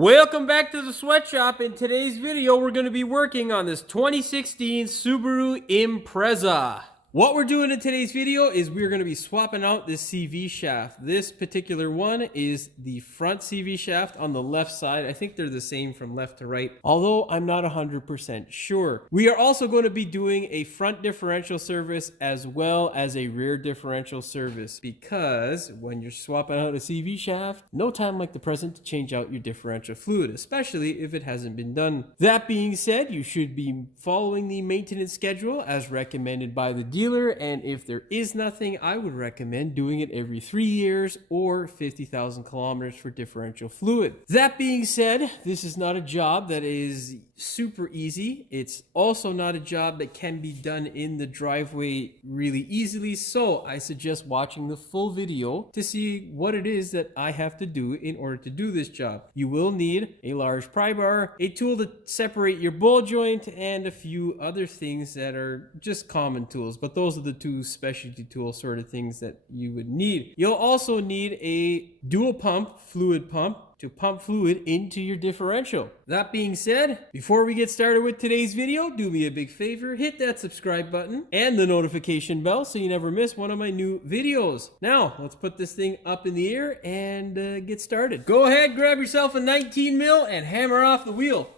Welcome back to the sweatshop. In today's video, we're going to be working on this 2016 Subaru Impreza. What we're doing in today's video is we're going to be swapping out this CV shaft. This particular one is the front CV shaft on the left side. I think they're the same from left to right, although I'm not 100% sure. We are also going to be doing a front differential service as well as a rear differential service, because when you're swapping out a CV shaft, no time like the present to change out your differential fluid, especially if it hasn't been done. That being said, you should be following the maintenance schedule as recommended by the dealer, and if there is nothing, I would recommend doing it every 3 years or 50,000 kilometers for differential fluid. That being said, this is not a job that is super easy. It's also not a job that can be done in the driveway really easily, so I suggest watching the full video to see what it is that I have to do in order to do this job. You will need a large pry bar, a tool to separate your ball joint, and a few other things that are just common tools, but those are the two specialty tool sort of things that you would need. You'll also need a dual pump fluid pump to pump fluid into your differential. That being said, before we get started with today's video, do me a big favor, hit that subscribe button and the notification bell so you never miss one of my new videos. Now, let's put this thing up in the air and get started. Go ahead, grab yourself a 19 mil and hammer off the wheel.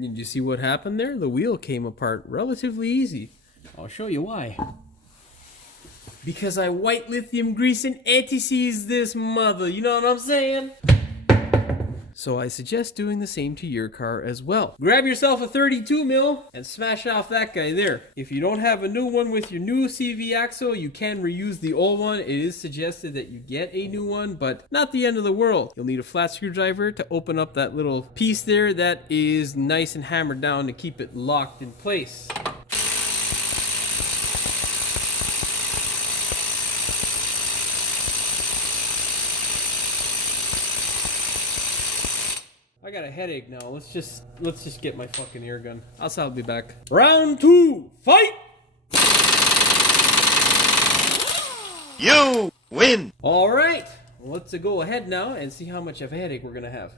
Did you see what happened there? The wheel came apart relatively easy. I'll show you why. Because I white lithium grease and anti-seize this mother, you know what I'm saying? So I suggest doing the same to your car as well. Grab yourself a 32 mil and smash off that guy there. If you don't have a new one with your new CV axle, you can reuse the old one. It is suggested that you get a new one, but not the end of the world. You'll need a flat screwdriver to open up that little piece there that is nice and hammered down to keep it locked in place. I got a headache now. Let's just get my fucking air gun. I'll be back. Round 2, fight! You win! All right, let's go ahead now and see how much of a headache we're gonna have.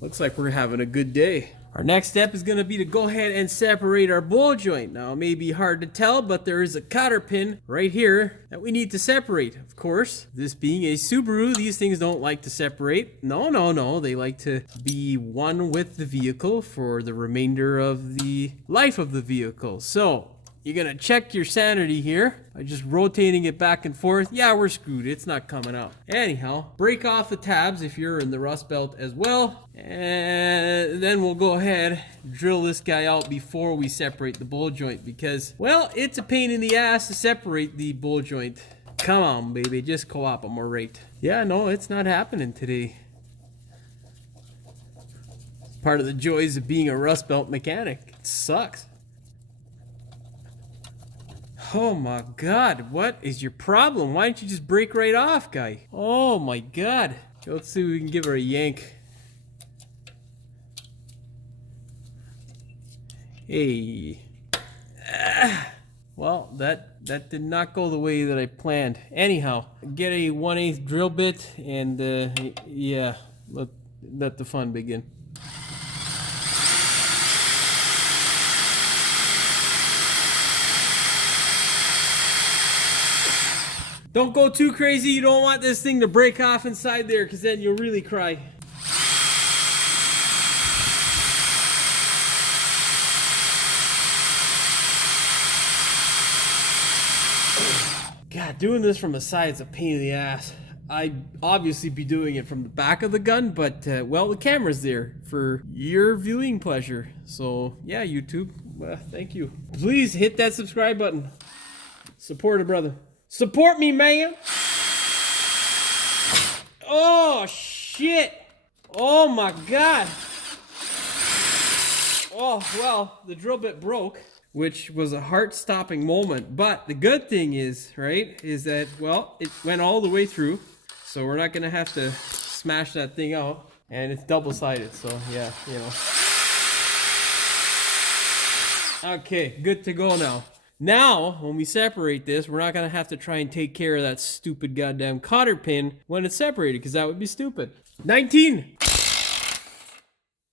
Looks like we're having a good day. Our next step is going to be to go ahead and separate our ball joint. Now, it may be hard to tell, but there is a cotter pin right here that we need to separate. Of course, this being a Subaru, these things don't like to separate. No. They like to be one with the vehicle for the remainder of the life of the vehicle. So, you're going to check your sanity here by just rotating it back and forth. Yeah, we're screwed. It's not coming out. Anyhow, break off the tabs if you're in the rust belt as well. And then we'll go ahead, drill this guy out before we separate the ball joint because, well, it's a pain in the ass to separate the ball joint. Come on, baby. Just cooperate. Yeah, no, it's not happening today. Part of the joys of being a rust belt mechanic. It sucks. Oh my God, what is your problem? Why don't you just break right off, guy? Oh my God. Let's see if we can give her a yank. Hey. Well, that did not go the way that I planned. Anyhow, get a 1/8 drill bit and yeah, let the fun begin. Don't go too crazy. You don't want this thing to break off inside there because then you'll really cry. God, doing this from the side is a pain in the ass. I'd obviously be doing it from the back of the gun, but well, the camera's there for your viewing pleasure. So yeah, YouTube, thank you. Please hit that subscribe button. Support a brother. Support me, man. Oh, shit. Oh, my God. Oh, well, the drill bit broke, which was a heart-stopping moment. But the good thing is, right, is that, well, it went all the way through. So we're not going to have to smash that thing out. And it's double-sided, so, yeah, you know. Okay, good to go now. Now, when we separate this, we're not going to have to try and take care of that stupid goddamn cotter pin when it's separated, because that would be stupid. 19!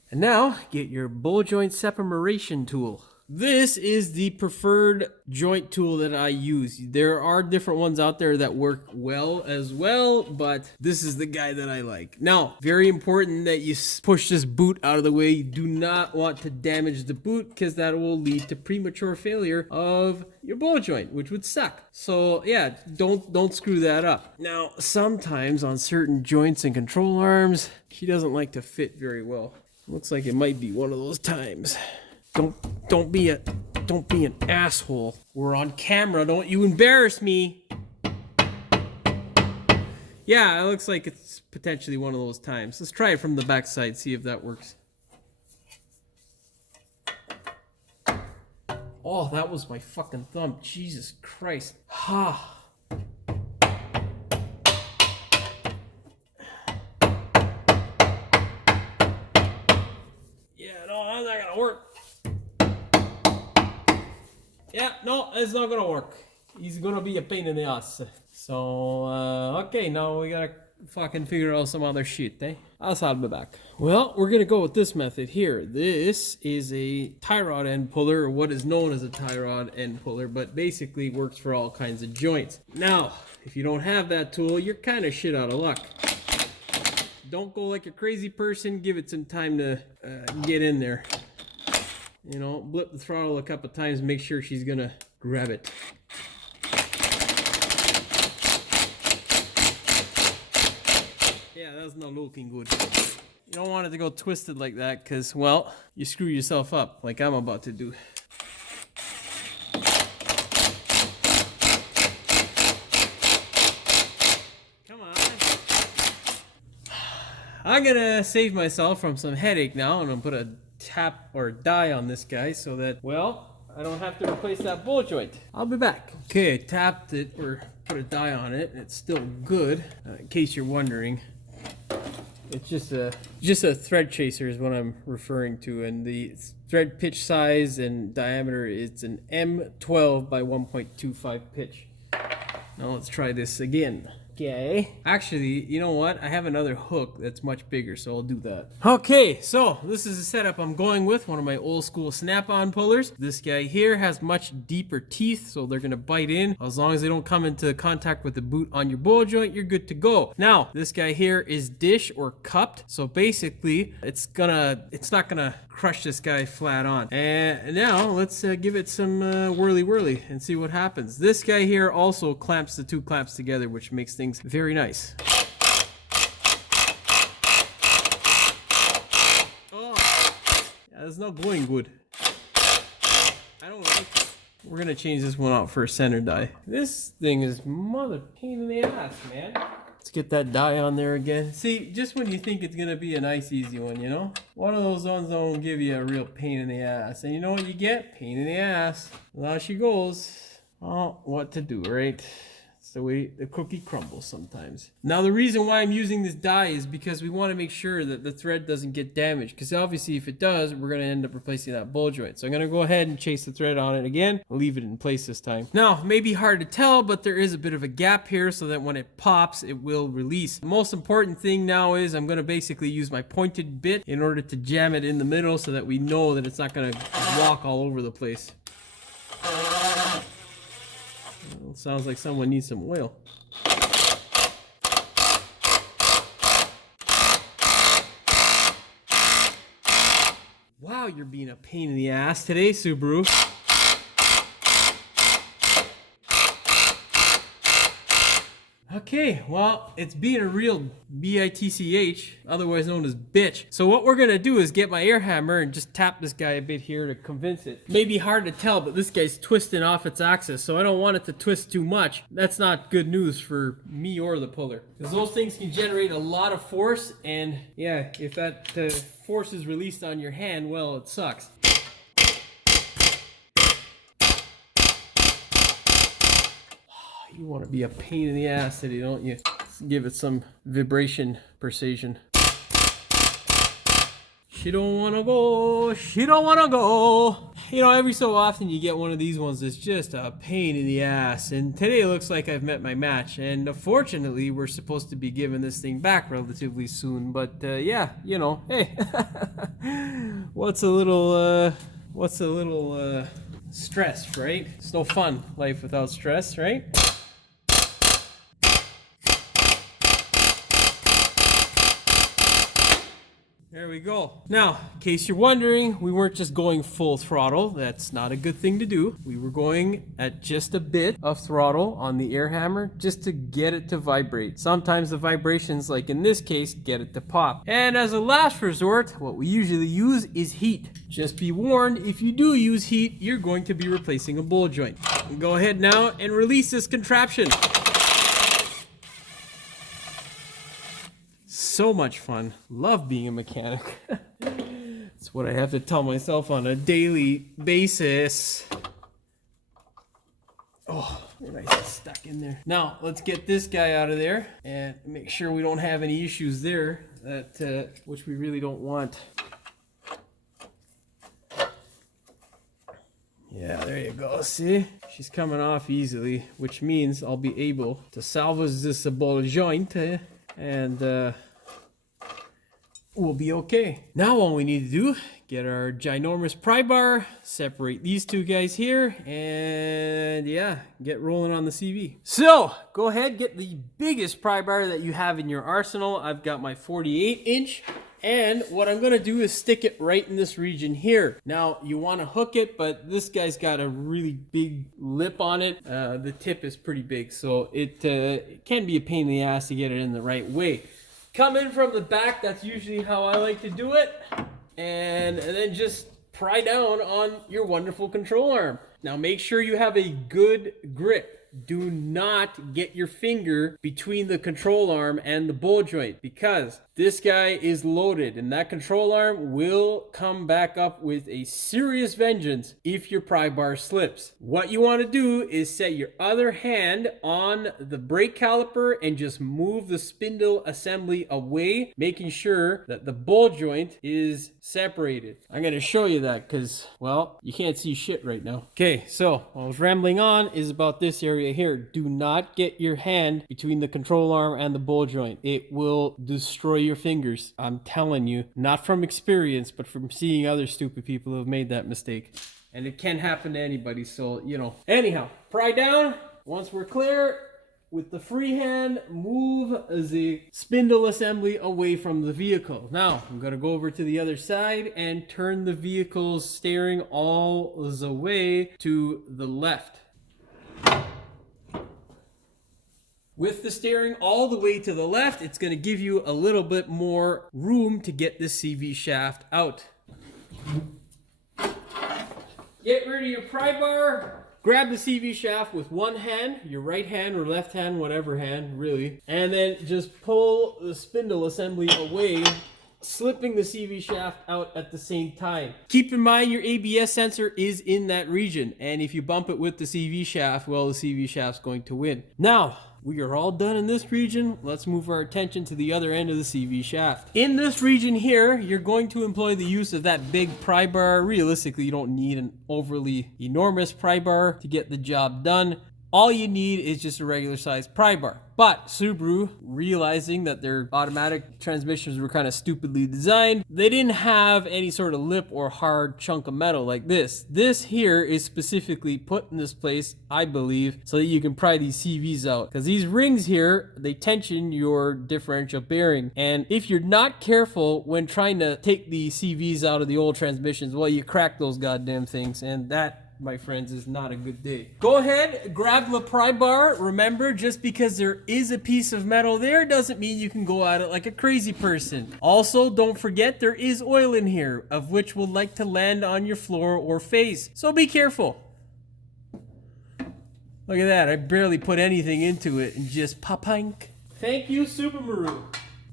And now, get your ball joint separation tool. This is the preferred joint tool that I use. There are different ones out there that work well as well, but this is the guy that I like. Now, very important that you push this boot out of the way. You do not want to damage the boot, because that will lead to premature failure of your ball joint, which would suck. So yeah, don't screw that up. Now, sometimes on certain joints and control arms, she doesn't like to fit very well. Looks like it might be one of those times. Don't be an asshole. We're on camera. Don't you embarrass me. Yeah, it looks like it's potentially one of those times. Let's try it from the back side, see if that works. Oh, that was my fucking thumb. Jesus Christ. Ha. Yeah, no, that's not gonna work. Yeah, no, it's not gonna work. He's gonna be a pain in the ass. So, okay, now we gotta fucking figure out some other shit, eh? I'll be back. Well, we're gonna go with this method here. This is a tie rod end puller, or what is known as a tie rod end puller, but basically works for all kinds of joints. Now, if you don't have that tool, you're kind of shit out of luck. Don't go like a crazy person. Give it some time to get in there. You know, blip the throttle a couple times, make sure she's gonna grab it. Yeah, that's not looking good. You don't want it to go twisted like that, because, well, you screw yourself up like I'm about to do. Come on. I'm gonna save myself from some headache now, and I'm gonna put a tap or die on this guy so that, well, I don't have to replace that ball joint. I'll be back. Okay, I tapped it or put a die on it. It's still good. In case you're wondering, it's just a thread chaser is what I'm referring to, and the thread pitch size and diameter, it's an M12 by 1.25 pitch. Now let's try this again. Okay. Actually, you know what? I have another hook that's much bigger, so I'll do that. Okay, so this is the setup I'm going with. One of my old school snap-on pullers. This guy here has much deeper teeth, so they're gonna bite in. As long as they don't come into contact with the boot on your ball joint, you're good to go. Now, this guy here is dish or cupped, so basically, it's not gonna crush this guy flat on. And now let's give it some whirly and see what happens. This guy here also clamps the two clamps together, which makes things very nice. Oh, yeah, that's not going good. I don't like it. We're gonna change this one out for a center die. This thing is mother pain in the ass, man. Let's get that die on there again. See, just when you think it's gonna be a nice easy one, you know? One of those ones that won't give you a real pain in the ass. And you know what you get? Pain in the ass. There she goes. Oh, what to do, right? It's the way the cookie crumbles sometimes. Now the reason why I'm using this die is because we want to make sure that the thread doesn't get damaged, because obviously if it does, we're going to end up replacing that ball joint. So I'm going to go ahead and chase the thread on it again. I'll leave it in place this time. Now, it may be hard to tell, but there is a bit of a gap here so that when it pops, it will release. The most important thing now is I'm going to basically use my pointed bit in order to jam it in the middle so that we know that it's not going to walk all over the place. It sounds like someone needs some oil. Wow, you're being a pain in the ass today, Subaru. Okay, well, it's being a real B-I-T-C-H, otherwise known as bitch. So what we're gonna do is get my air hammer and just tap this guy a bit here to convince it. Maybe hard to tell, but this guy's twisting off its axis, so I don't want it to twist too much. That's not good news for me or the puller, because those things can generate a lot of force, and yeah, if that force is released on your hand, well, it sucks. You want to be a pain in the ass today, don't you? Let's give it some vibration precision. She don't wanna go, she don't wanna go. You know, every so often you get one of these ones that's just a pain in the ass. And today it looks like I've met my match. And fortunately, we're supposed to be giving this thing back relatively soon. But yeah, you know, hey, what's a little stress, right? It's no fun, life without stress, right? There we go. Now, in case you're wondering, we weren't just going full throttle. That's not a good thing to do. We were going at just a bit of throttle on the air hammer just to get it to vibrate. Sometimes the vibrations, like in this case, get it to pop. And as a last resort, what we usually use is heat. Just be warned, if you do use heat, you're going to be replacing a ball joint. Go ahead now and release this contraption. So much fun. Love being a mechanic. That's what I have to tell myself on a daily basis. Oh, nice stuck in there. Now, let's get this guy out of there and make sure we don't have any issues there, which we really don't want. Yeah, there you go. See? She's coming off easily, which means I'll be able to salvage this ball joint and we'll be okay. Now all we need to do, get our ginormous pry bar, separate these two guys here, and yeah, get rolling on the CV. So, go ahead, get the biggest pry bar that you have in your arsenal. I've got my 48-inch, and what I'm gonna do is stick it right in this region here. Now, you wanna hook it, but this guy's got a really big lip on it. The tip is pretty big, so it can be a pain in the ass to get it in the right way. Come in from the back, that's usually how I like to do it. And then just pry down on your wonderful control arm. Now make sure you have a good grip. Do not get your finger between the control arm and the ball joint because this guy is loaded and that control arm will come back up with a serious vengeance if your pry bar slips. What you want to do is set your other hand on the brake caliper and just move the spindle assembly away, making sure that the ball joint is separated. I'm going to show you that because, well, you can't see shit right now. Okay, so what I was rambling on is about this area here. Do not get your hand between the control arm and the ball joint. It will destroy your fingers. I'm telling you, not from experience, but from seeing other stupid people who have made that mistake. And it can happen to anybody, so, you know. Anyhow, pry down. Once we're clear, with the free hand, move the spindle assembly away from the vehicle. Now, I'm going to go over to the other side and turn the vehicle's steering all the way to the left. With the steering all the way to the left, it's going to give you a little bit more room to get the CV shaft out. Get rid of your pry bar. Grab the CV shaft with one hand, your right hand or left hand, whatever hand, really. And then just pull the spindle assembly away, slipping the CV shaft out at the same time. Keep in mind your ABS sensor is in that region. And if you bump it with the CV shaft, well, the CV shaft's going to win. Now, we are all done in this region. Let's move our attention to the other end of the CV shaft. In this region here, you're going to employ the use of that big pry bar. Realistically, you don't need an overly enormous pry bar to get the job done. All you need is just a regular sized pry bar. But Subaru, realizing that their automatic transmissions were kind of stupidly designed, they didn't have any sort of lip or hard chunk of metal like this. This here is specifically put in this place, I believe, so that you can pry these CVs out. Because these rings here, they tension your differential bearing. And if you're not careful when trying to take the CVs out of the old transmissions, well, you crack those goddamn things. And that, my friends, is not a good day. Go ahead, grab the pry bar. Remember, just because there is a piece of metal there doesn't mean you can go at it like a crazy person. Also, don't forget there is oil in here, of which will like to land on your floor or face. So be careful. Look at that, I barely put anything into it and just pop-pink. Thank you, Subaru.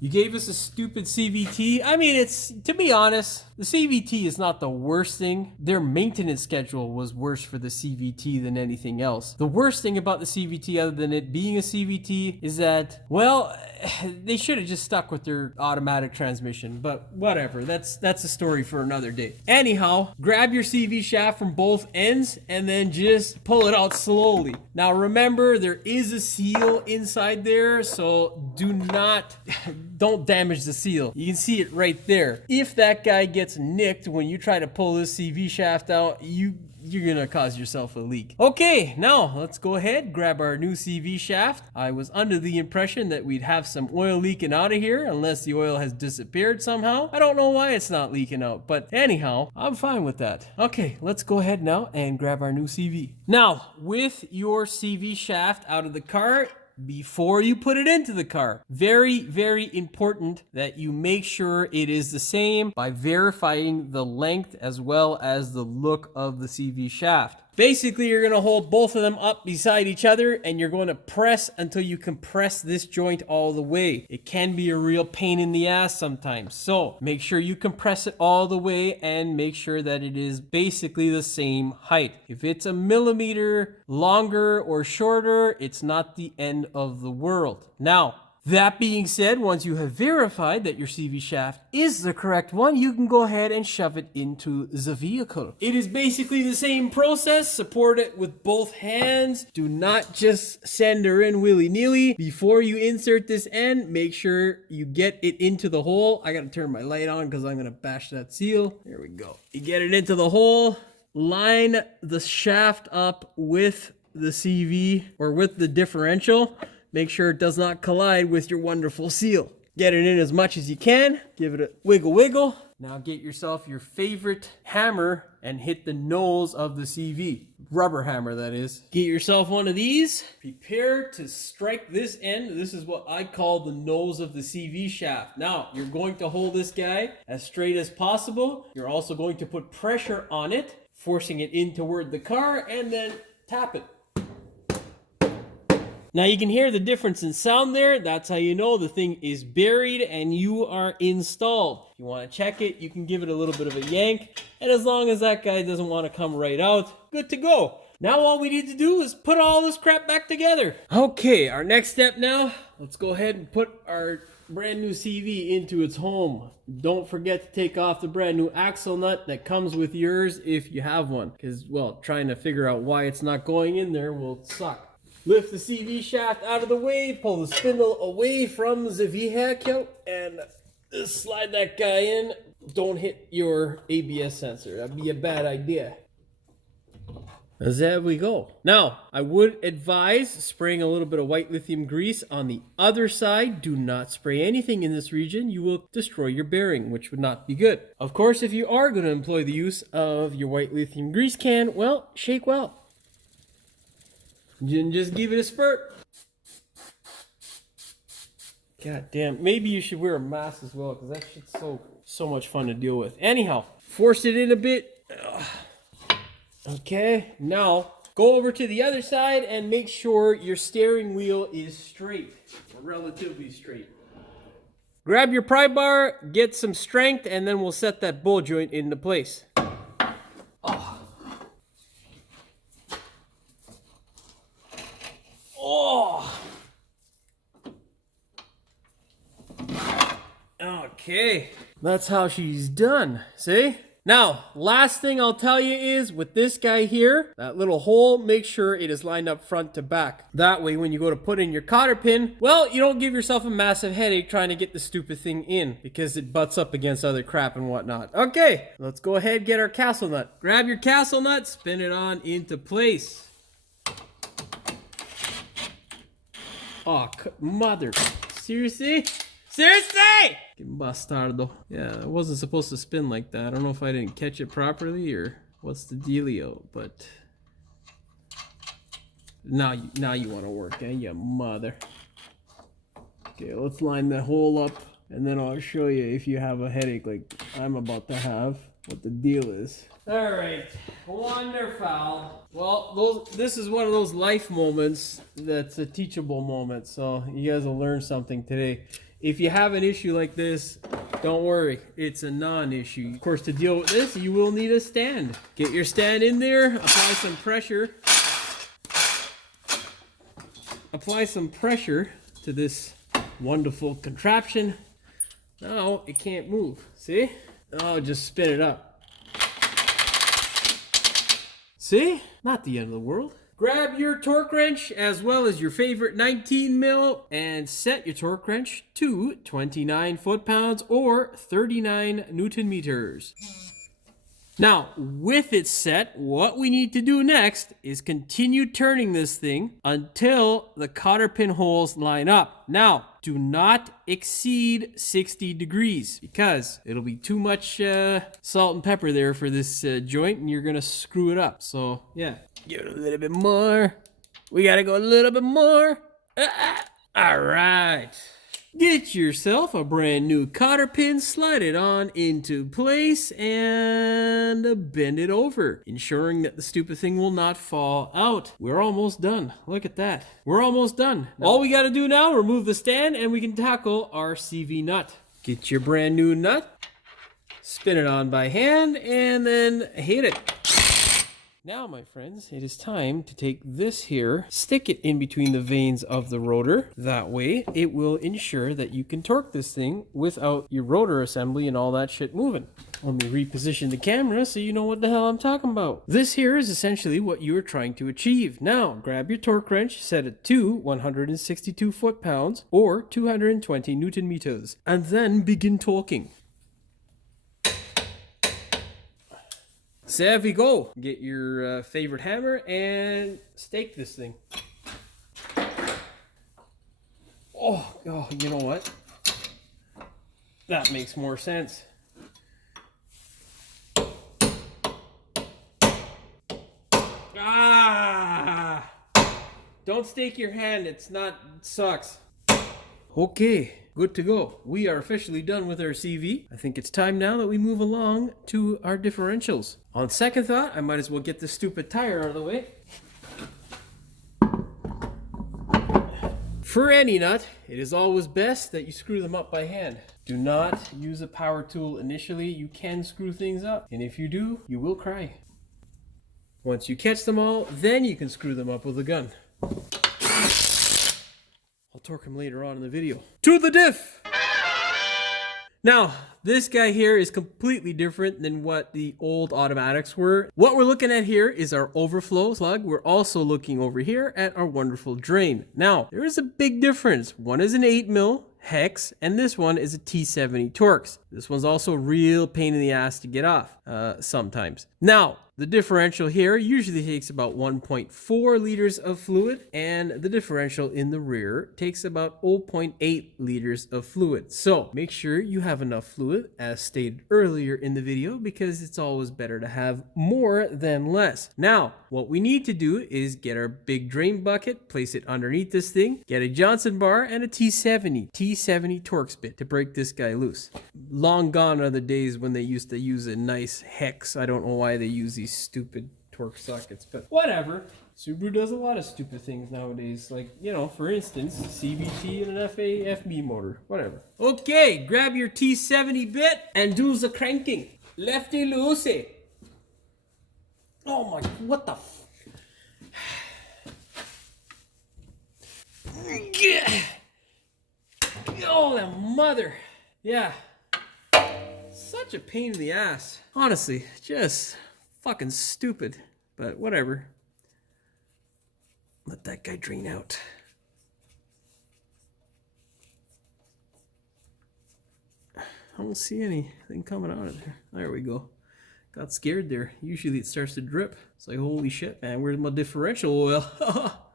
You gave us a stupid CVT. I mean, to be honest, the CVT is not the worst thing. Their maintenance schedule was worse for the CVT than anything else. The worst thing about the CVT, other than it being a CVT, is that, well, they should have just stuck with their automatic transmission, but whatever. That's a story for another day. Anyhow, grab your CV shaft from both ends and then just pull it out slowly. Now remember, there is a seal inside there, so don't damage the seal. You can see it right there. If that guy gets nicked when you try to pull this CV shaft out, you're gonna cause yourself a leak. Okay, now let's go ahead, grab our new CV shaft. I was under the impression that we'd have some oil leaking out of here, unless the oil has disappeared somehow. I don't know why it's not leaking out, but anyhow, I'm fine with that. Okay, let's go ahead now and grab our new CV. Now, with your CV shaft out of the car, before you put it into the car, very, very important that you make sure it is the same by verifying the length as well as the look of the CV shaft. Basically, you're going to hold both of them up beside each other and you're going to press until you compress this joint all the way. It can be a real pain in the ass sometimes. So make sure you compress it all the way and make sure that it is basically the same height. If it's a millimeter longer or shorter, it's not the end of the world. Now, that being said, once you have verified that your CV shaft is the correct one, you can go ahead and shove it into the vehicle. It is basically the same process. Support it with both hands. Do not just send her in willy-nilly. Before you insert this end, make sure you get it into the hole. I gotta turn my light on because I'm gonna bash that seal. There we go. You get it into the hole. Line the shaft up with the CV or with the differential. Make sure it does not collide with your wonderful seal. Get it in as much as you can. Give it a wiggle wiggle. Now get yourself your favorite hammer and hit the nose of the CV. Rubber hammer, that is. Get yourself one of these. Prepare to strike this end. This is what I call the nose of the CV shaft. Now, you're going to hold this guy as straight as possible. You're also going to put pressure on it, forcing it in toward the car, and then tap it. Now you can hear the difference in sound there. That's how you know the thing is buried and you are installed. If you want to check it, you can give it a little bit of a yank. And as long as that guy doesn't want to come right out, good to go. Now all we need to do is put all this crap back together. Okay, our next step now, let's go ahead and put our brand new CV into its home. Don't forget to take off the brand new axle nut that comes with yours if you have one. Because, well, trying to figure out why it's not going in there will suck. Lift the CV shaft out of the way, pull the spindle away from the vehicle, and slide that guy in. Don't hit your ABS sensor. That'd be a bad idea. As there we go. Now, I would advise spraying a little bit of white lithium grease on the other side. Do not spray anything in this region. You will destroy your bearing, which would not be good. Of course, if you are going to employ the use of your white lithium grease can, well, shake well. Just give it a spurt. God damn. Maybe you should wear a mask as well, because that shit's so much fun to deal with. Anyhow, force it in a bit. Okay, now go over to the other side and make sure your steering wheel is straight, or relatively straight. Grab your pry bar, get some strength, and then we'll set that ball joint into place. Okay, that's how she's done, see? Now, last thing I'll tell you is, with this guy here, that little hole, make sure it is lined up front to back. That way, when you go to put in your cotter pin, well, you don't give yourself a massive headache trying to get the stupid thing in, because it butts up against other crap and whatnot. Okay, let's go ahead and get our castle nut. Grab your castle nut, spin it on into place. Oh, mother. Seriously? Seriously! Bastardo. Yeah, it wasn't supposed to spin like that. I don't know if I didn't catch it properly or what's the dealio, but now you want to work, eh, you mother. Okay, let's line the hole up and then I'll show you, if you have a headache like I'm about to have, what the deal is. Alright, wonderful. Well, this is one of those life moments that's a teachable moment, so you guys will learn something today. If you have an issue like this, don't worry, it's a non-issue. Of course, to deal with this, you will need a stand. Get your stand in there, apply some pressure. Apply some pressure to this wonderful contraption. Now it can't move, see? Oh, just spin it up. See? Not the end of the world. Grab your torque wrench as well as your favorite 19 mil and set your torque wrench to 29 foot-pounds or 39 Newton meters. Now, with it set, what we need to do next is continue turning this thing until the cotter pin holes line up. Now, do not exceed 60 degrees because it'll be too much salt and pepper there for this joint and you're gonna screw it up. So, yeah, give it a little bit more. We gotta go a little bit more. All right. Get yourself a brand new cotter pin, slide it on into place, and bend it over, ensuring that the stupid thing will not fall out. We're almost done. Look at that. We're almost done. All we got to do now, remove the stand, and we can tackle our CV nut. Get your brand new nut, spin it on by hand, and then hit it. Now, my friends, it is time to take this here, stick it in between the vanes of the rotor. That way, it will ensure that you can torque this thing without your rotor assembly and all that shit moving. Let me reposition the camera so you know what the hell I'm talking about. This here is essentially what you are trying to achieve. Now, grab your torque wrench, set it to 162 foot-pounds or 220 Newton meters, and then begin torquing. So there we go. Get your favorite hammer and stake this thing. Oh, you know what? That makes more sense. Ah! Don't stake your hand. It sucks. Okay, good to go. We are officially done with our CV. I think it's time now that we move along to our differentials. On second thought, I might as well get this stupid tire out of the way. For any nut, it is always best that you screw them up by hand. Do not use a power tool initially. You can screw things up, and if you do, you will cry. Once you catch them all, then you can screw them up with a gun. I'll torque him later on in the video. To the diff! Now, this guy here is completely different than what the old automatics were. What we're looking at here is our overflow plug. We're also looking over here at our wonderful drain. Now, there is a big difference. One is an 8 mil hex, and this one is a T70 Torx. This one's also a real pain in the ass to get off sometimes. Now, the differential here usually takes about 1.4 liters of fluid, and the differential in the rear takes about 0.8 liters of fluid. So make sure you have enough fluid, as stated earlier in the video, because it's always better to have more than less. Now, what we need to do is get our big drain bucket, place it underneath this thing, get a Johnson bar and a T70 Torx bit to break this guy loose. Long gone are the days when they used to use a nice hex. I don't know why they use these stupid torque sockets, but whatever. Subaru does a lot of stupid things nowadays, like, you know, for instance, CVT and an FB motor, whatever. Okay, grab your T70 bit and do the cranking. Lefty loosey. Oh my, what the f... Oh, the mother. Yeah. Such a pain in the ass. Honestly, just fucking stupid. But whatever. Let that guy drain out. I don't see anything coming out of there. There we go. Got scared there. Usually it starts to drip. It's like, holy shit, man, where's my differential oil?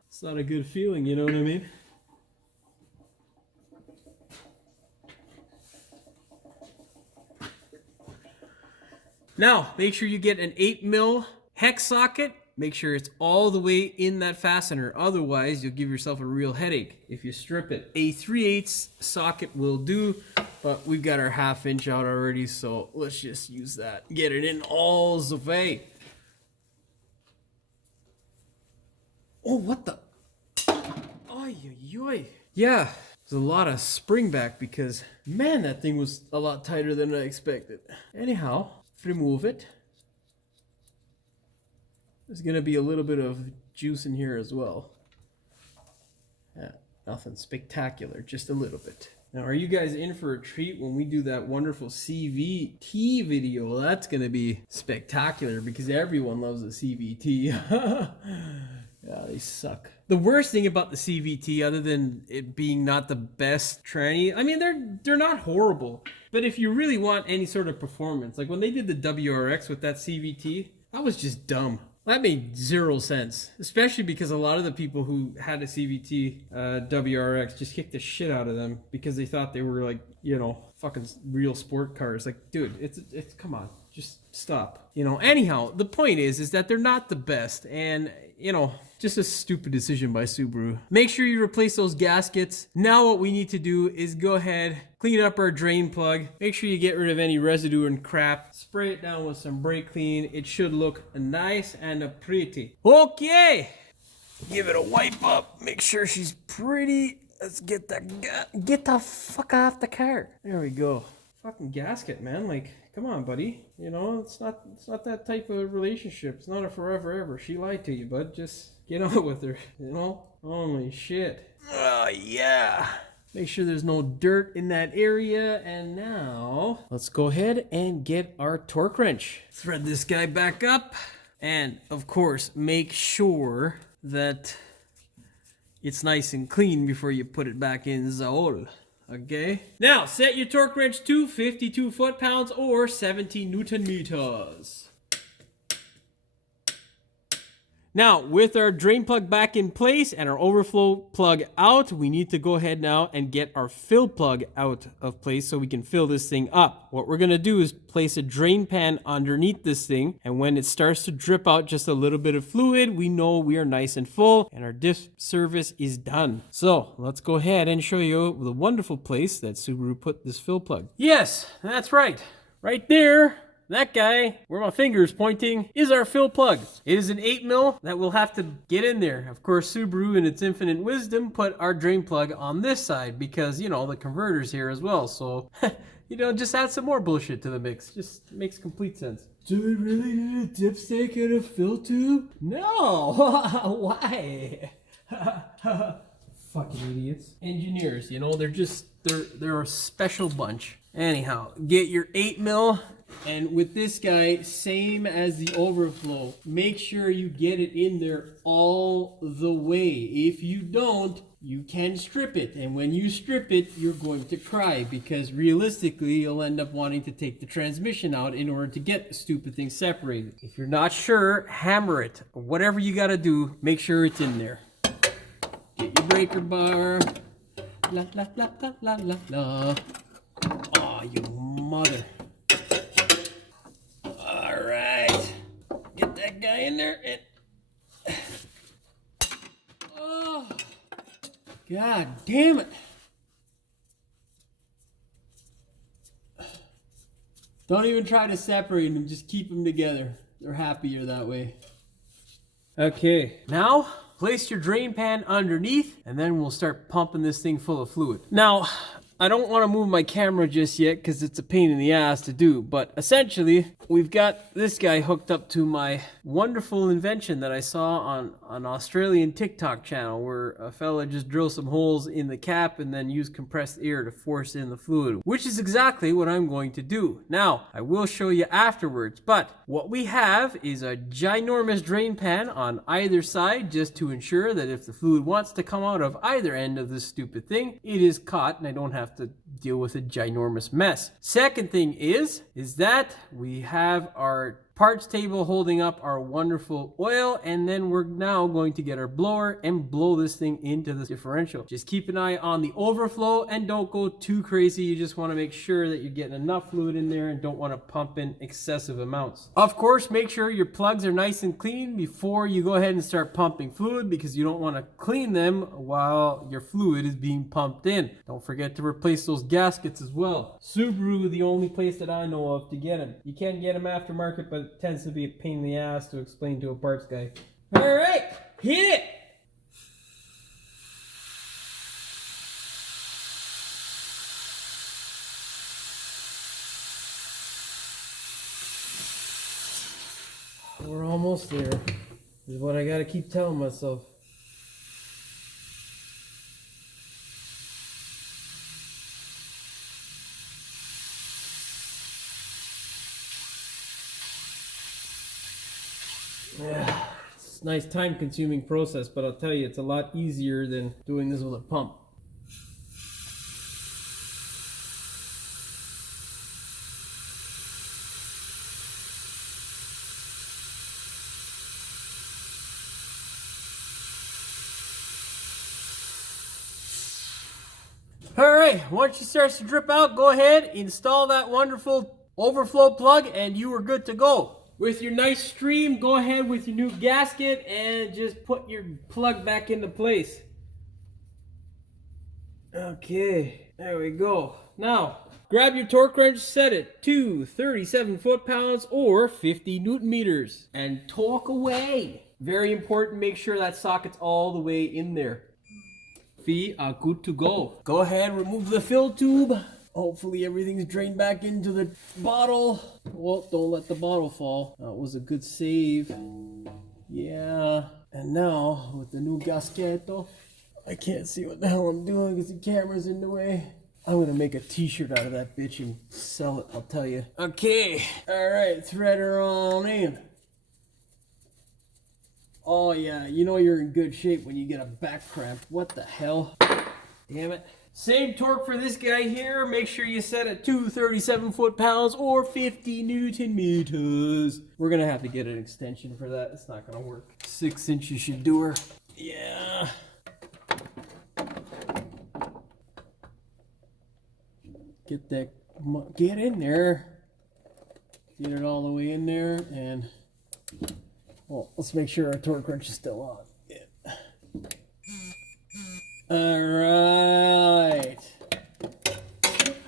It's not a good feeling, you know what I mean? Now, make sure you get an 8 mil hex socket. Make sure it's all the way in that fastener. Otherwise, you'll give yourself a real headache if you strip it. A 3/8 socket will do, but we've got our 1/2 inch out already, so let's just use that. Get it in all the way. Oh, what the? Oy, oy, oy. Yeah, There's a lot of spring back because, man, that thing was a lot tighter than I expected. Anyhow, remove it. There's gonna be a little bit of juice in here as well. Yeah, nothing spectacular, just a little bit. Now, are you guys in for a treat when we do that wonderful CVT video? That's gonna be spectacular because everyone loves a CVT. Yeah, they suck. The worst thing about the CVT, other than it being not the best tranny, I mean, they're not horrible. But if you really want any sort of performance, like when they did the WRX with that CVT, that was just dumb. That made zero sense, especially because a lot of the people who had a CVT WRX just kicked the shit out of them because they thought they were like, you know, fucking real sport cars. Like, dude, it's come on, just stop. You know, anyhow, the point is that they're not the best, and you know, just a stupid decision by Subaru. Make sure you replace those gaskets. Now what we need to do is go ahead, clean up our drain plug. Make sure you get rid of any residue and crap. Spray it down with some brake clean. It should look nice and pretty. Okay, give it a wipe up. Make sure she's pretty. Let's get the fuck off the car. There we go. Fucking gasket, man. Like, come on, buddy. You know, it's not that type of relationship. It's not a forever ever. She lied to you, bud. Just get on with her. You know? Holy shit. Oh yeah. Make sure there's no dirt in that area. And now let's go ahead and get our torque wrench. Thread this guy back up. And of course, make sure that it's nice and clean before you put it back in the hole. Okay. Now, set your torque wrench to 52 foot-pounds or 70 Newton meters. Now, with our drain plug back in place and our overflow plug out, we need to go ahead now and get our fill plug out of place so we can fill this thing up. What we're going to do is place a drain pan underneath this thing, and when it starts to drip out just a little bit of fluid, we know we are nice and full and our diff service is done. So, let's go ahead and show you the wonderful place that Subaru put this fill plug. Yes, that's right. Right there. That guy, where my finger is pointing, is our fill plug. It is an 8mm that we'll have to get in there. Of course, Subaru, in its infinite wisdom, put our drain plug on this side because, you know, the converter's here as well. So, you know, just add some more bullshit to the mix. Just makes complete sense. Do we really need a dipstick and a fill tube? No! Why? Fucking idiots. Engineers, you know, they're a special bunch. Anyhow, get your 8mm. And with this guy, same as the overflow, make sure you get it in there all the way. If you don't, you can strip it. And when you strip it, you're going to cry because realistically, you'll end up wanting to take the transmission out in order to get the stupid thing separated. If you're not sure, hammer it. Whatever you gotta do, make sure it's in there. Get your breaker bar. La la la la la la la. Oh, you mother. Guy in there and oh, god damn it. Don't even try to separate them, just keep them together. They're happier that way. Okay, now place your drain pan underneath and then we'll start pumping this thing full of fluid. Now, I don't want to move my camera just yet because it's a pain in the ass to do, but essentially we've got this guy hooked up to my wonderful invention that I saw on an Australian TikTok channel where a fella just drilled some holes in the cap and then used compressed air to force in the fluid, which is exactly what I'm going to do. Now, I will show you afterwards, but what we have is a ginormous drain pan on either side just to ensure that if the fluid wants to come out of either end of this stupid thing, it is caught and I don't have to deal with a ginormous mess. Second thing is that we have our parts table holding up our wonderful oil, and then we're now going to get our blower and blow this thing into the differential. Just keep an eye on the overflow and don't go too crazy. You just want to make sure that you're getting enough fluid in there and don't want to pump in excessive amounts. Of course, make sure your plugs are nice and clean before you go ahead and start pumping fluid because you don't want to clean them while your fluid is being pumped in. Don't forget to replace those gaskets as well. Subaru, the only place that I know of to get them. You can get them aftermarket, but it tends to be a pain in the ass to explain to a parts guy. All right, hit it! We're almost there. This is what I gotta keep telling myself. Yeah, it's a nice time-consuming process, but I'll tell you, it's a lot easier than doing this with a pump. All right, once it starts to drip out, go ahead, install that wonderful overflow plug, and you are good to go. With your nice stream, go ahead with your new gasket and just put your plug back into place. Okay, there we go. Now, grab your torque wrench, set it to 37 foot-pounds or 50 newton meters, and torque away. Very important, make sure that socket's all the way in there. Feet are good to go. Go ahead, remove the fill tube. Hopefully everything's drained back into the bottle. Well, don't let the bottle fall. That was a good save. Yeah. And now, with the new gasketto, I can't see what the hell I'm doing because the camera's in the way. I'm gonna make a t-shirt out of that bitch and sell it, I'll tell you. Okay. Alright, thread her on in. Oh yeah, you know you're in good shape when you get a back cramp. What the hell? Damn it. Same torque for this guy here. Make sure you set it to 37 foot-pounds or 50 newton meters. We're gonna have to get an extension for that. It's not gonna work. 6 inches should do her. Yeah. Get in there. Get it all the way in there, and well, let's make sure our torque wrench is still on. Yeah.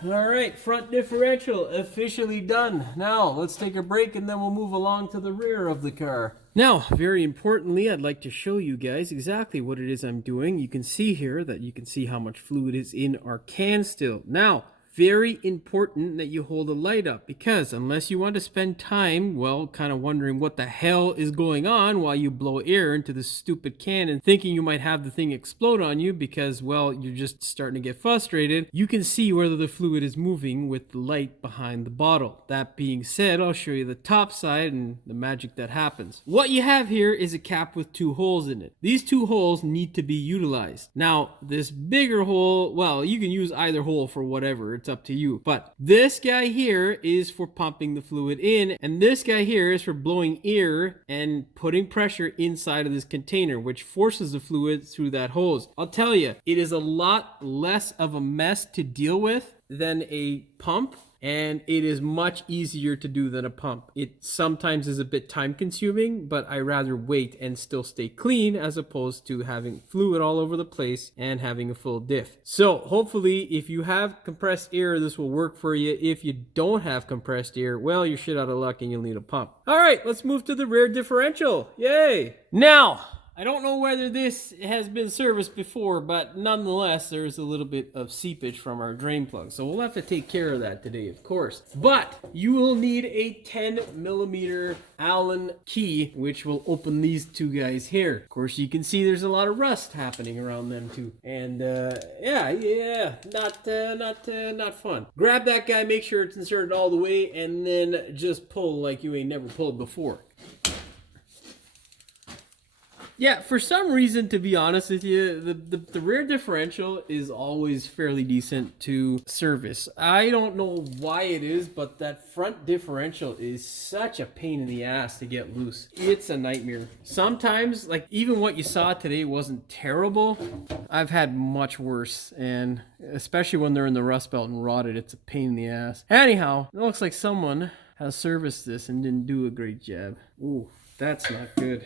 All right, front differential officially done. Now, let's take a break and then we'll move along to the rear of the car. Now, very importantly, I'd like to show you guys exactly what it is I'm doing. You can see here that you can see how much fluid is in our can still. Now, very important that you hold a light up, because unless you want to spend time, well, kind of wondering what the hell is going on while you blow air into this stupid can and thinking you might have the thing explode on you because, well, you're just starting to get frustrated, you can see whether the fluid is moving with the light behind the bottle. That being said, I'll show you the top side and the magic that happens. What you have here is a cap with 2 holes in it. These 2 holes need to be utilized. Now, this bigger hole, well, you can use either hole for whatever. It's up to you. But this guy here is for pumping the fluid in, and this guy here is for blowing air and putting pressure inside of this container, which forces the fluid through that hose. I'll tell you, it is a lot less of a mess to deal with than a pump, and it is much easier to do than a pump. It sometimes is a bit time consuming, but I rather wait and still stay clean as opposed to having fluid all over the place and having a full diff. So hopefully if you have compressed air, this will work for you. If you don't have compressed air, well, you're shit out of luck and you'll need a pump. All right, let's move to the rear differential. Yay. Now, I don't know whether this has been serviced before, but nonetheless, there's a little bit of seepage from our drain plug. So we'll have to take care of that today, of course. But you will need a 10mm Allen key, which will open these 2 guys here. Of course, you can see there's a lot of rust happening around them too. And not fun. Grab that guy, make sure it's inserted all the way, and then just pull like you ain't never pulled before. Yeah, for some reason, to be honest with you, the rear differential is always fairly decent to service. I don't know why it is, but that front differential is such a pain in the ass to get loose. It's a nightmare. Sometimes, like even what you saw today wasn't terrible. I've had much worse, and especially when they're in the rust belt and rotted, it's a pain in the ass. Anyhow, it looks like someone has serviced this and didn't do a great job. Ooh, that's not good.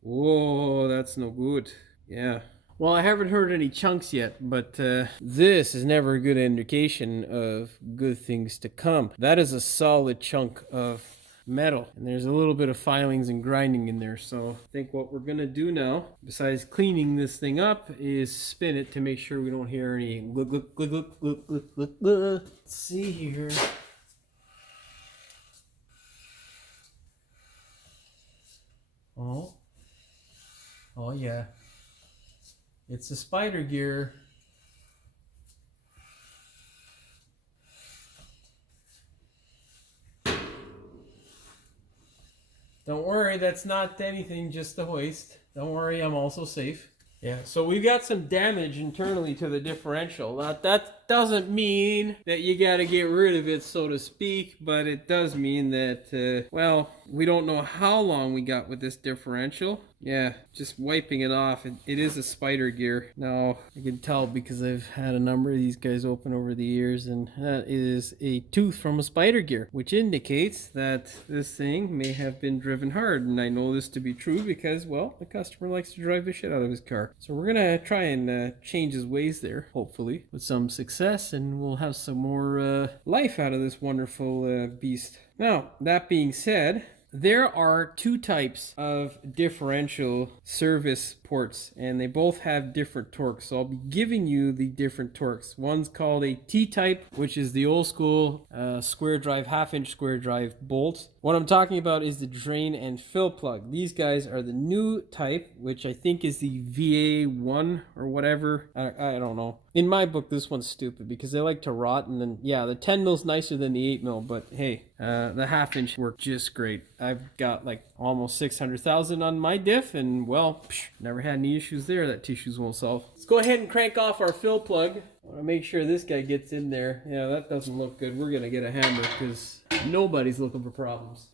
Whoa, that's no good. Yeah. Well, I haven't heard any chunks yet, but this is never a good indication of good things to come. That is a solid chunk of metal, and there's a little bit of filings and grinding in there. So I think what we're gonna do now, besides cleaning this thing up, is spin it to make sure we don't hear any glug glug glug glug glug glug glug glug. Let's see here. Oh. Oh yeah. It's a spider gear. Don't worry, that's not anything, just the hoist. Don't worry, I'm also safe. Yeah, so we've got some damage internally to the differential. That doesn't mean that you gotta get rid of it, so to speak, but it does mean that, well, we don't know how long we got with this differential. Yeah, just wiping it off. It is a spider gear. Now, I can tell because I've had a number of these guys open over the years, and that is a tooth from a spider gear, which indicates that this thing may have been driven hard. And I know this to be true because, well, the customer likes to drive the shit out of his car. So we're gonna try and change his ways there, hopefully, with some success, and we'll have some more life out of this wonderful beast. Now, that being said, there are two types of differential service ports, and they both have different torques. So I'll be giving you the different torques. One's called a T-type, which is the old school square drive, half-inch square drive bolts. What I'm talking about is the drain and fill plug. These guys are the new type, which I think is the VA1 or whatever. I don't know. In my book, this one's stupid because they like to rot, and then, yeah, the 10 mil's nicer than the 8 mil, but hey, the half-inch worked just great. I've got like almost 600,000 on my diff, and well, never had any issues there that tissues won't solve. Let's go ahead and crank off our fill plug. I want to make sure this guy gets in there. Yeah, that doesn't look good. We're gonna get a hammer because nobody's looking for problems.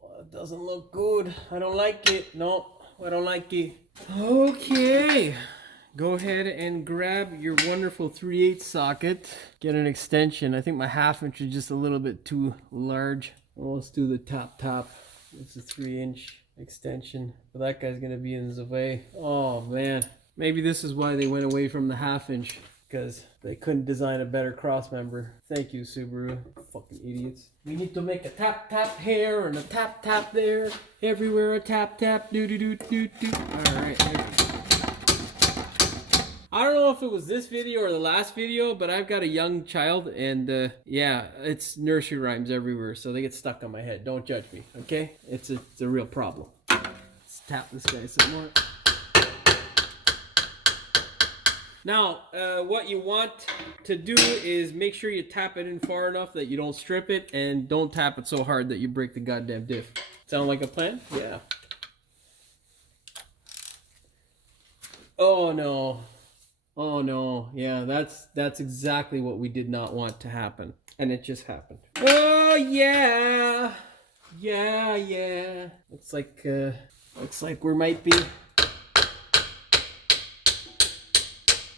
Well, it doesn't look good. I don't like it. No, I don't like it. Okay. Go ahead and grab your wonderful 3/8 socket. Get an extension. I think my half-inch is just a little bit too large. Well, let's do the top. It's a 3-inch extension. But that guy's gonna be in the way. Oh man. Maybe this is why they went away from the half-inch. Because they couldn't design a better cross member. Thank you, Subaru. Fucking idiots. We need to make a tap here and a tap there. Everywhere a tap. Do. Alright. I don't know if it was this video or the last video, but I've got a young child, and yeah, it's nursery rhymes everywhere, so they get stuck on my head. Don't judge me, okay? It's a real problem. Let's tap this guy some more. Now, what you want to do is make sure you tap it in far enough that you don't strip it, and don't tap it so hard that you break the goddamn diff. Sound like a plan? Yeah. Oh no. Oh no, yeah, that's exactly what we did not want to happen. And it just happened. Oh yeah! Yeah. Looks like we might be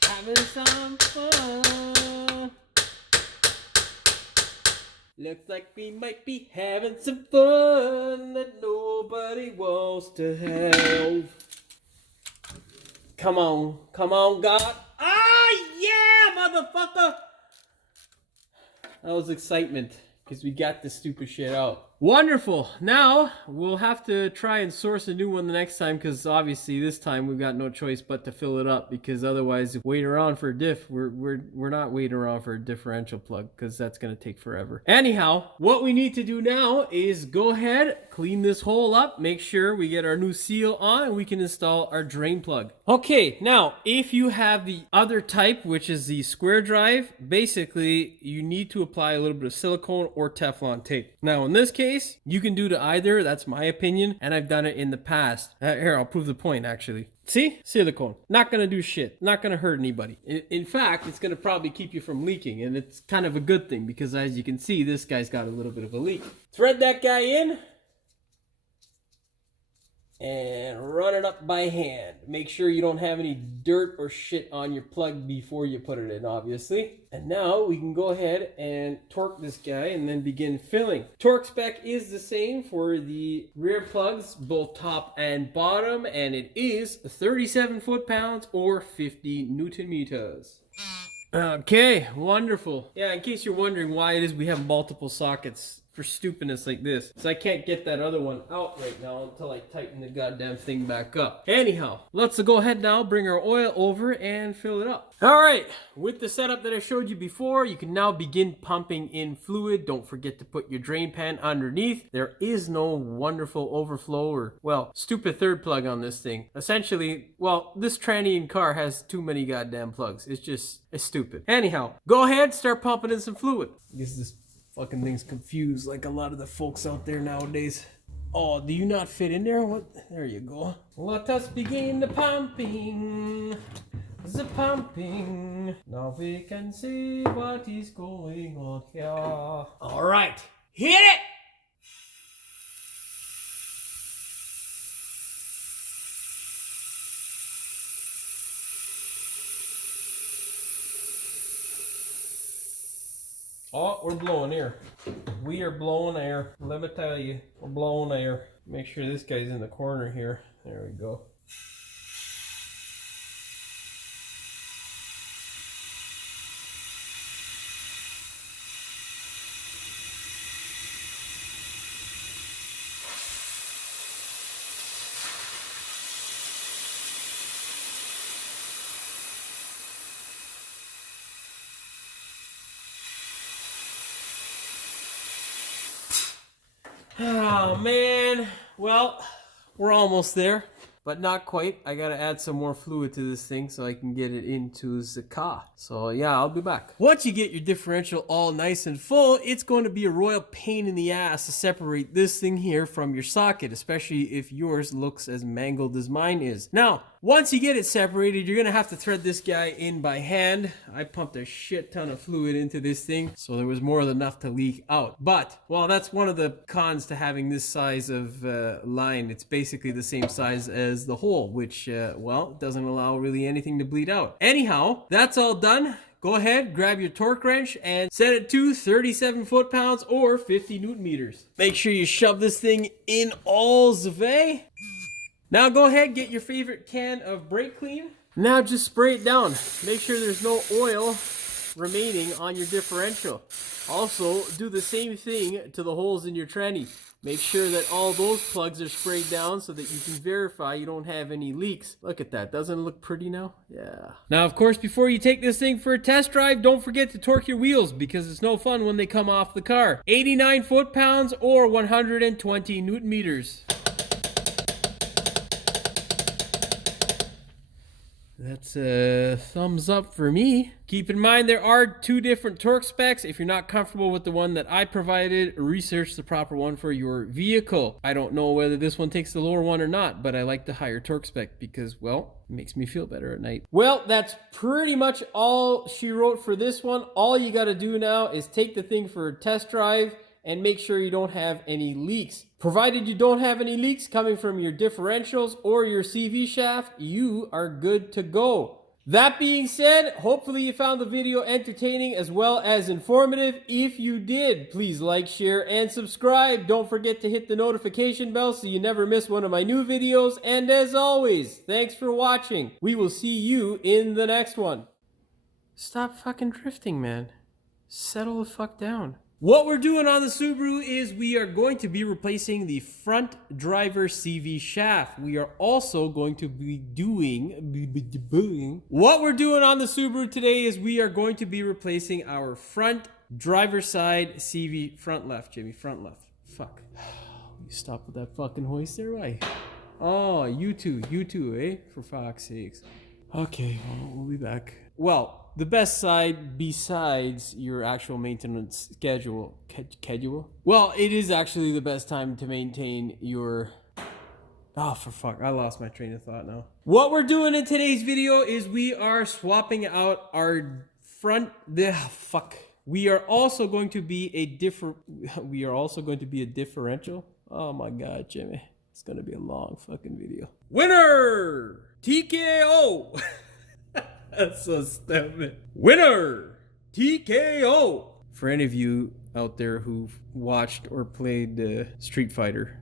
having some fun. Looks like we might be having some fun that nobody wants to have. Come on, God. Ah, yeah, motherfucker. That was excitement because we got this stupid shit out. Wonderful. Now we'll have to try and source a new one the next time, because obviously this time we've got no choice but to fill it up, because otherwise if we wait around for a diff, we're not waiting around for a differential plug, because that's going to take forever. Anyhow, what we need to do now is go ahead, clean this hole up, make sure we get our new seal on, and we can install our drain plug. Okay, now if you have the other type, which is the square drive, basically you need to apply a little bit of silicone or Teflon tape. Now in this case, you can do to either. That's my opinion, and I've done it in the past. Here, I'll prove the point actually. See? Silicone. Not gonna do shit. Not gonna hurt anybody. In fact, it's gonna probably keep you from leaking, and it's kind of a good thing, because as you can see, this guy's got a little bit of a leak. Thread that guy in and run it up by hand. Make sure you don't have any dirt or shit on your plug before you put it in, obviously. And now we can go ahead and torque this guy and then begin filling. Torque spec is the same for the rear plugs, both top and bottom, and it is 37 foot-pounds or 50 Newton meters. Okay, wonderful. Yeah, in case you're wondering why it is we have multiple sockets for stupidness like this. So I can't get that other one out right now until I tighten the goddamn thing back up. Anyhow, let's go ahead now, bring our oil over and fill it up. All right, with the setup that I showed you before, you can now begin pumping in fluid. Don't forget to put your drain pan underneath. There is no wonderful overflow or, well, stupid third plug on this thing. Essentially, well, this tranny in car has too many goddamn plugs. It's stupid. Anyhow, go ahead, start pumping in some fluid. I guess this fucking thing's confused like a lot of the folks out there nowadays. Oh, do you not fit in there? What? There you go. Let us begin the pumping. The pumping. Now we can see what is going on here. All right, hit it! Oh, we're blowing air. We are blowing air. Let me tell you, we're blowing air. Make sure this guy's in the corner here. There we go. Oh man, well, we're almost there, but not quite. I gotta add some more fluid to this thing so I can get it into the car. So yeah, I'll be back. Once you get your differential all nice and full, it's going to be a royal pain in the ass to separate this thing here from your socket, especially if yours looks as mangled as mine is. Now, once you get it separated, you're gonna have to thread this guy in by hand. I pumped a shit ton of fluid into this thing, so there was more than enough to leak out. But, well, that's one of the cons to having this size of line. It's basically the same size as the hole, which, well, doesn't allow really anything to bleed out. Anyhow, that's all done. Go ahead, grab your torque wrench and set it to 37 foot-pounds or 50 newton meters. Make sure you shove this thing in all the way. Now go ahead, get your favorite can of brake clean. Now just spray it down. Make sure there's no oil remaining on your differential. Also, do the same thing to the holes in your tranny. Make sure that all those plugs are sprayed down so that you can verify you don't have any leaks. Look at that, doesn't it look pretty now? Yeah. Now, of course, before you take this thing for a test drive, don't forget to torque your wheels because it's no fun when they come off the car. 89 foot-pounds or 120 newton meters. That's a thumbs up for me. Keep in mind there are two different torque specs. If you're not comfortable with the one that I provided, research the proper one for your vehicle. I don't know whether this one takes the lower one or not, but I like the higher torque spec because, well, it makes me feel better at night. Well, that's pretty much all she wrote for this one. All you got to do now is take the thing for a test drive and make sure you don't have any leaks. Provided you don't have any leaks coming from your differentials or your CV shaft, you are good to go. That being said, hopefully you found the video entertaining as well as informative. If you did, please like, share, and subscribe. Don't forget to hit the notification bell so you never miss one of my new videos. And as always, thanks for watching. We will see you in the next one. Stop fucking drifting, man. Settle the fuck down. What we're doing on the Subaru is we are going to be replacing the front driver CV shaft. We are also going to be doing... What we're doing on the Subaru today is we are going to be replacing our front driver side CV... Front left, Jimmy, front left. Fuck. You stop with that fucking hoist there, why? Oh, you too, eh? For fuck's sakes. Okay, well, we'll be back. Well... The best side besides your actual maintenance schedule. Well, it is actually the best time to maintain your... Oh, for fuck. I lost my train of thought now. What we're doing in today's video is we are swapping out our front... Fuck. We are also going to be a differential. Oh my god, Jimmy. It's going to be a long fucking video. Winner! TKO! That's so stupid. Winner! TKO! For any of you out there who've watched or played Street Fighter,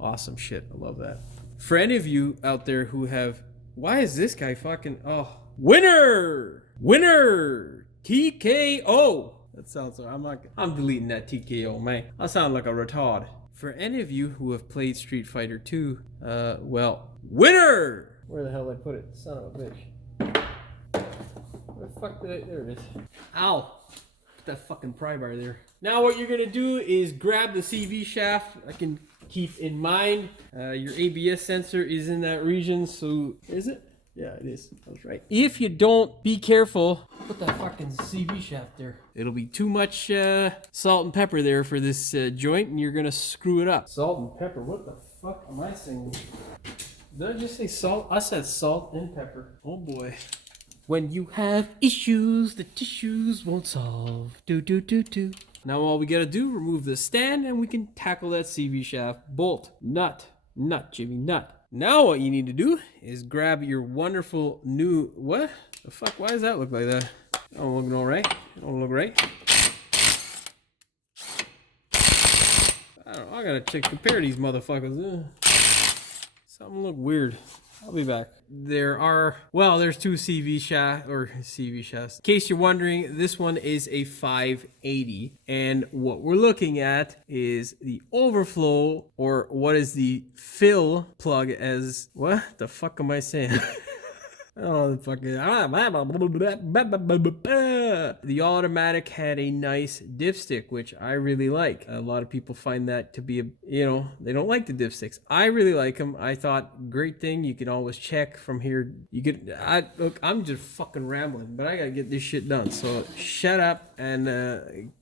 awesome shit. I love that. For any of you out there who have... Why is this guy fucking... Oh. Winner! Winner! TKO! That sounds so. I'm deleting that TKO, man. I sound like a retard. For any of you who have played Street Fighter 2, well, winner! Where the hell did I put it? Son of a bitch. Where the fuck did I? There it is. Ow! Put that fucking pry bar there. Now what you're gonna do is grab the CV shaft. I can keep in mind your ABS sensor is in that region, so is it? Yeah, it is. I was right. If you don't be careful, put that fucking CV shaft there. It'll be too much salt and pepper there for this joint, and you're gonna screw it up. Salt and pepper? What the fuck am I saying? Did I just say salt? I said salt and pepper. Oh boy. When you have issues, the tissues won't solve. Do. Now all we gotta do, remove the stand, and we can tackle that CV shaft. Bolt, nut, Jimmy, nut. Now what you need to do is grab your wonderful new, what? The fuck, why does that look like that? It don't look all right. It don't look right. I don't know, I gotta compare these motherfuckers. Something look weird. I'll be back. There's two CV shafts. In case you're wondering, this one is a 580. And what we're looking at is the overflow, or what is the fill plug as, what the fuck am I saying? Oh, fucking. The automatic had a nice dipstick, which I really like. A lot of people find that to be they don't like the dipsticks. I really like them. I thought, great thing. You can always check from here. Look, I'm just fucking rambling, but I gotta get this shit done. So shut up and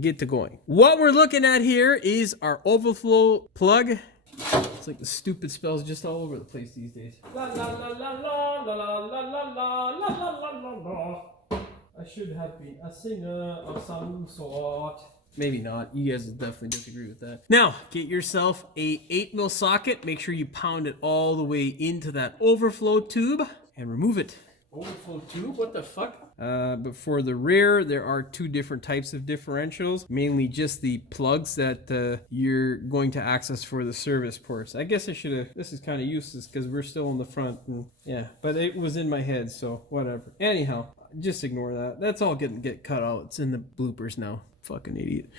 get to going. What we're looking at here is our overflow plug. It's like the stupid spells just all over the place these days. La la la la la la la la la la la la la. I should have been a singer of some sort. Maybe not. You guys will definitely disagree with that. Now, get yourself a 8mm socket. Make sure you pound it all the way into that overflow tube and remove it. Overflow tube? What the fuck? But for the rear, there are two different types of differentials, mainly just the plugs that you're going to access for the service ports. I guess I should have, this is kind of useless because we're still in the front, and yeah, but it was in my head, so whatever. Anyhow, just ignore that. That's all get cut out. It's in the bloopers now. Fucking idiot.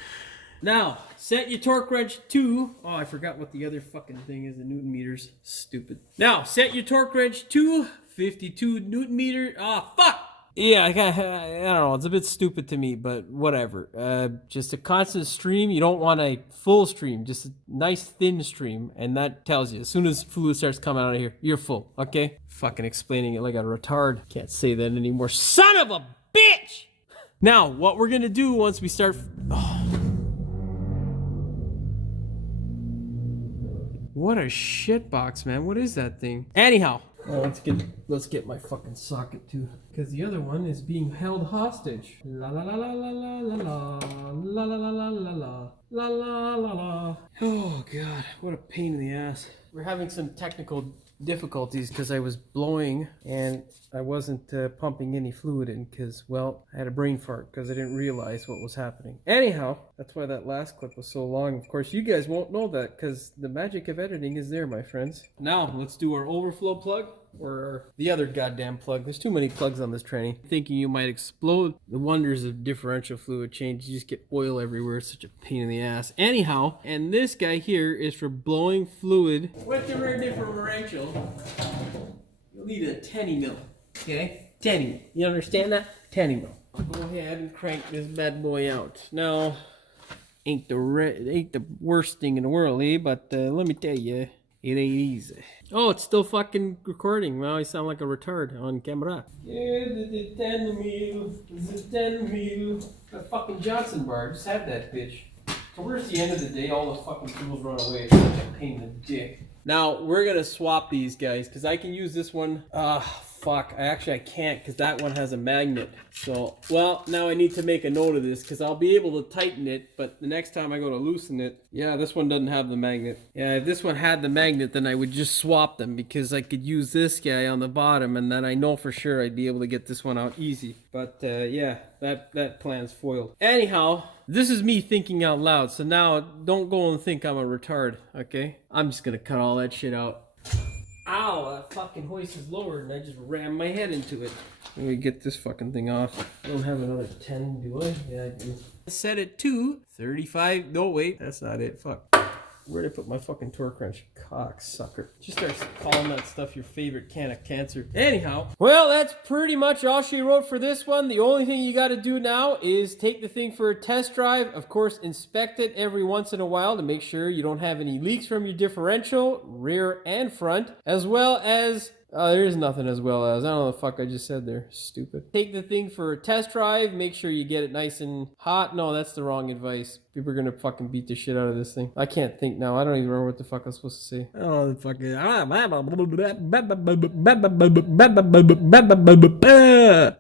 Now, set your torque wrench to, oh, I forgot what the other fucking thing is, the Newton meters. Stupid. Now, set your torque wrench to 52 Newton meter. Ah, fuck! Yeah, I don't know. It's a bit stupid to me, but whatever. Just a constant stream. You don't want a full stream, just a nice thin stream, and that tells you as soon as fluid starts coming out of here, you're full. Okay? Fucking explaining it like a retard. Can't say that anymore. Son of a bitch! Now, what we're gonna do once we start. Oh. What a shit box, man. What is that thing? Anyhow. Let's get my fucking socket too, because the other one is being held hostage. La la la la la la la la la la la la la la la la la. Oh god, what a pain in the ass. We're having some technical difficulties because I was blowing and I wasn't pumping any fluid in because, well, I had a brain fart because I didn't realize what was happening. Anyhow, that's why that last clip was so long. Of course, you guys won't know that because the magic of editing is there, my friends. Now, let's do our overflow plug, or the other goddamn plug. There's too many plugs on this tranny. Thinking you might explode. The wonders of differential fluid change. You just get oil everywhere. It's such a pain in the ass. Anyhow, and this guy here is for blowing fluid. With the rear differential, you'll need a 10mm. Okay? 10mm. You understand that? 10mm. Go ahead and crank this bad boy out. Now, ain't the worst thing in the world, eh? But let me tell you, it ain't easy. Oh, it's still fucking recording. Well, I sound like a retard on camera. Yeah, the 10mm. That fucking Johnson bar. Just had that bitch. So where's the end of the day? All the fucking tools run away. It's such a pain in the dick. Now, we're gonna swap these guys, because I can use this one. Fuck. I can't, because that one has a magnet. So, well, now I need to make a note of this, because I'll be able to tighten it, but the next time I go to loosen it, yeah, this one doesn't have the magnet. Yeah, if this one had the magnet, then I would just swap them, because I could use this guy on the bottom, and then I know for sure I'd be able to get this one out easy. But, yeah, that plan's foiled. Anyhow, this is me thinking out loud, so now don't go and think I'm a retard, okay? I'm just gonna cut all that shit out. Ow, that fucking hoist is lowered and I just rammed my head into it. Let me get this fucking thing off. I don't have another 10, do I? Yeah, I do. Set it to 35. No, wait, that's not it. Fuck. Where'd I put my fucking torque wrench? Cocksucker. Just start calling that stuff your favorite can of cancer. Anyhow, well, that's pretty much all she wrote for this one. The only thing you got to do now is take the thing for a test drive. Of course, inspect it every once in a while to make sure you don't have any leaks from your differential, rear and front, as well as there's nothing as well as. I don't know what the fuck I just said there. Stupid. Take the thing for a test drive. Make sure you get it nice and hot. No, that's the wrong advice. People are gonna fucking beat the shit out of this thing. I can't think now. I don't even remember what the fuck I was supposed to say. Oh, the fucking.